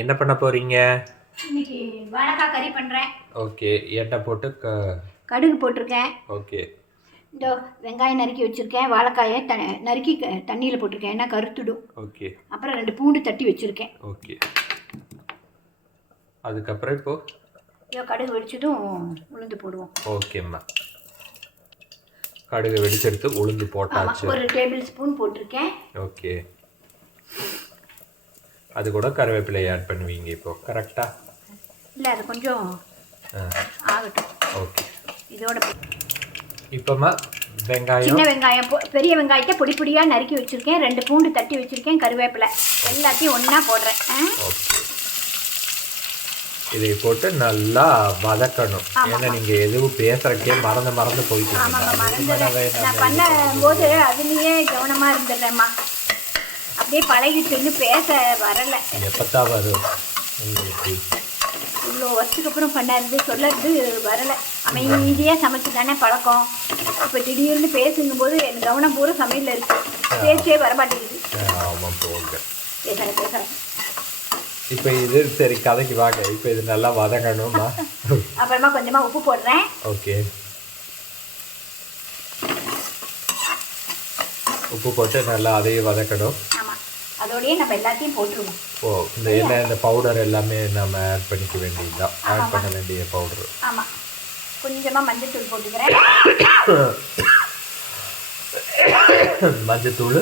என்ன பண்ண போறீங்க? இன்னைக்கு வாழைக்காய் கறி பண்ணுறேன் ஓகே எண்ணெய் போட்டு கடுகு போட்டிருக்கேன். ஓகே. இந்த வெங்காயம் நறுக்கி வச்சுருக்கேன். வாழைக்காயை த நறுக்கி தண்ணியில் போட்டிருக்கேன். ஏன்னா கருத்துடும். ஓகே. அப்புறம் ரெண்டு பூண்டு தட்டி வச்சுருக்கேன். ஓகே. அதுக்கப்புறம் இப்போ? இதோ கடுகு வெடிச்சதும் உளுந்து போடுவோம். ஓகேம்மா கடுகு வெடிச்செடுத்து உளுந்து போட்டாச்சு. ஒரு டேபிள் ஸ்பூன் போட்டிருக்கேன். ஓகே. அது கூட கருவேப்பிலை ஆட் பண்ணுவீங்க இப்போ கரெக்டா இல்லை அது கொஞ்சம் ஆகட்டும். ஓகே. இதோட இப்போம்மா வெங்காயம்? சின்ன வெங்காயம் பெரிய வெங்காயத்தை பொடி பொடியாக நறுக்கி வச்சுருக்கேன். ரெண்டு பூண்டு தட்டி வச்சுருக்கேன் கருவேப்பிலை. எல்லாத்தையும் ஒன்றா போடுறேன். இதை போட்டு நல்லா வதக்கணும். ஏன்னா நீங்க எதுவும் பேசுறக்கே மறந்து மறந்து வேணாம். நான் பண்ணும்போது அதுலேயே கவனமாக இருந்துடுறேம்மா அப்படியே பழகிட்டுன்னு பேச வரல. எப்பத்தான் வரும்? உங்களுக்கு இவ்வளோ வருஷத்துக்கு அப்புறம் பண்ணாரு சொல்லறது வரல. அமைதியாக சமைச்சு தானே பழக்கம். இப்போ திடீர்னு பேசுங்கும்போது என் கவனம் பூரா சமையலில் இருக்கு. பேச்சே வரமாட்டேங்குது. பேசுகிறேன் பேசுகிறேன் இப்போ இது சரி கதைக்கு வாங்க. இப்போ இது நல்லா வதங்கணுமா? அப்புறமா கொஞ்சமாக உப்பு போடுறேன். ஓகே. உப்பு போட்டு நல்லா அதையும் வதக்கணும். அதோடயே நம்ம எல்லாத்தையும் போட்டுருவோம். ஓ இந்த என்ன இந்த பவுடர் எல்லாமே நம்ம ஆட் பண்ணிக்க வேண்டியதுதான். ஆட் பண்ண வேண்டிய பவுடர் ஆமாம் கொஞ்சமாக மஞ்சள் போட்டுக்கிறேன். மஞ்சத்தூள்.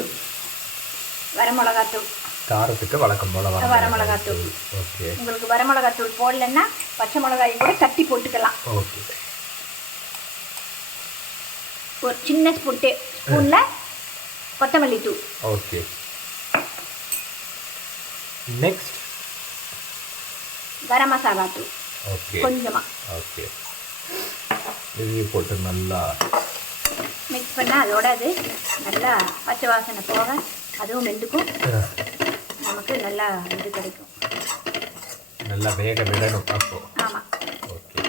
வரமிளகாத்தூள். காரத்துக்கு வழக்கம் போல வரமிளகாத்தூள். ஓகே உங்களுக்கு வரமிளகாத்தூள் போடலன்னா பச்சை மிளகாயும் கூட தட்டி போட்டுக்கலாம். ஓகே ஒரு சின்ன ஸ்பூட்டு ஸ்பூனில் கொத்தமல்லி தூள் ஓகே நெக்ஸ்ட் கரம் மசாலா தூள். ஓகே கொஞ்சமாக ஓகே இதையும் போட்டு நல்லா மிக்ஸ் பண்ணால் அதோட அது நல்லா பச்சை வாசனை போக அதுவும் வெந்துக்கும். நமக்கு நல்லா இது கிடைக்கும். நல்லா வேக விடணும் அப்போ. ஆமாம் ஓகே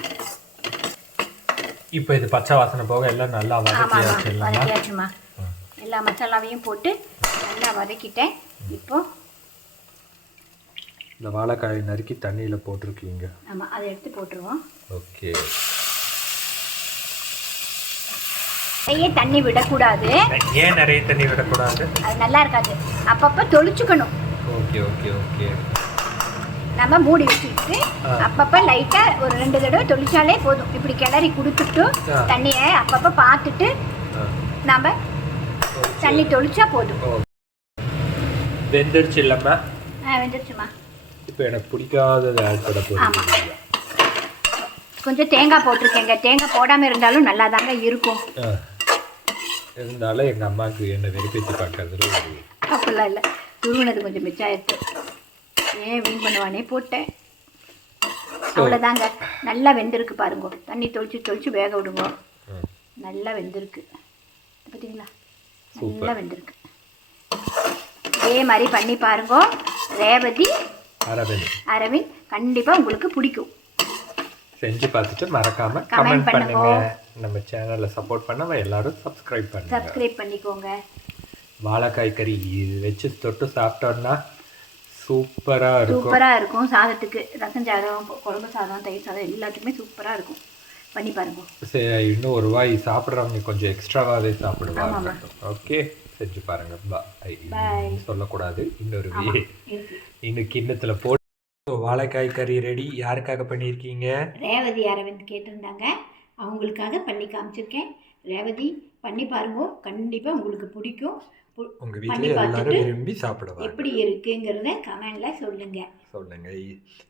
இப்போ இது பச்சை வாசனை போக எல்லாம் நல்லா வதக்கியாச்சுமா. எல்லா மசாலாவையும் போட்டு நல்லா வதக்கிட்டேன். இப்போ இந்த வாழைக்காயை நறுக்கி தண்ணியில் போட்டிருக்கீங்க. ஆமாம் அதை எடுத்து போட்டுருவோம். ஓகே. நிறைய தண்ணி விடக்கூடாது. ஏன் நிறைய தண்ணி விடக்கூடாது? அது நல்லா இருக்காது. அப்பப்போ தொளிச்சுக்கணும். Okay okay okay. நம்ம மூடி வச்சுக்கிட்டு ஆ. அப்பப்போ லைட்டாக ஒரு ரெண்டு தடவை தொளிச்சாலே போதும். இப்படி கிளறி கொடுத்துட்டு. தண்ணியை அப்பப்போ பார்த்துட்டு நம்ம தண்ணி தொளிச்சா போதும். வெந்துருச்சு இல்லாம ஆ வெந்துருச்சுமா இப்போ எனக்கு பிடிக்காதது ஆட் பண்ண போகிறீங்க கொஞ்சம் தேங்காய் போட்டிருக்கேங்க. தேங்காய் போடாமல் இருந்தாலும் நல்லா தாங்க இருக்கும் இருந்தாலும் எங்கள் அம்மாவுக்கு என்னை வெறுப்பேற்றி பார்க்கறதுல அப்படிலாம் இல்லை. துருவினது கொஞ்சம் ஆயிடுச்சு ஏன் வீண் பண்ணுவானே போட்டேன். அவ்வளோதாங்க நல்லா வெந்திருக்கு பாருங்க. தண்ணி தொளிச்சு தொளிச்சு வேக விடுங்க. நல்லா வெந்திருக்கு. பார்த்தீங்களா. நல்லா வெந்திருக்கு. இதே மாதிரி பண்ணி பாருங்க. ரேவதி அரவிந்த். அரவிந்த் கண்டிப்பாக உங்களுக்கு பிடிக்கும். செஞ்சு பார்த்துட்டு மறக்காம கமெண்ட் பண்ணுங்க. நம்ம சேனலை சப்போர்ட் பண்ண எல்லாரும் சப்ஸ்கிரைப் பண்ணுங்க. சப்ஸ்கிரைப் பண்ணிக்கோங்க. வாழைக்காய் கறி வச்சு தொட்டு சாப்பிட்டோம்னா சூப்பராக இருக்கும். சூப்பராக இருக்கும். சாதத்துக்கு ரசம் சாதம் குழம்பு சாதம் தயிர் சாதம் எல்லாத்துக்குமே சூப்பராக இருக்கும். பண்ணி பாருங்க. சரி இன்னும் ஒரு வாய் சாப்பிட்றவங்க கொஞ்சம் எக்ஸ்ட்ராவாகவே சாப்பிடுவாங்க. ஓகே செஞ்சு பாருங்க. பாய் சொல்லக்கூடாது. இன்னொரு இன்னும் கிண்ணத்தில் போட்டு வாழைக்காய் கறி ரெடி யாருக்காக பண்ணியிருக்கீங்க? ரேவதி அரவிந்த் கேட்டிருந்தாங்க. அவங்களுக்காக பண்ணி காமிச்சிருக்கேன். ரேவதி பண்ணி பாருங்க. கண்டிப்பாக உங்களுக்கு பிடிக்கும். பு- உங்க பண்ணி வீட்டில் எல்லாரும் விரும்பி சாப்பிடுவாங்க. எப்படி இருக்குங்கிறத கமெண்ட்ல சொல்லுங்க. சொல்லுங்க.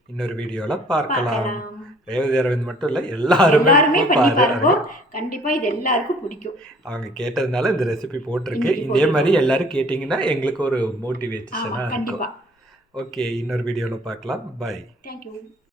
இன்னொரு வீடியோல பார்க்கலாம். ரேவதி அரவிந்த் மட்டும் இல்லை எல்லாருமே எல்லாருமே பண்ணி பாருங்க. பாருங்க. கண்டிப்பா இது எல்லாருக்கும் பிடிக்கும். அவங்க கேட்டதுனால இந்த ரெசிபி போட்டிருக்கு. இதே மாதிரி எல்லாரும் கேட்டிங்கன்னா எங்களுக்கு ஒரு மோட்டிவேஷனாக இருக்கும். ஓகே இன்னொரு வீடியோவில் பார்க்கலாம். By thank you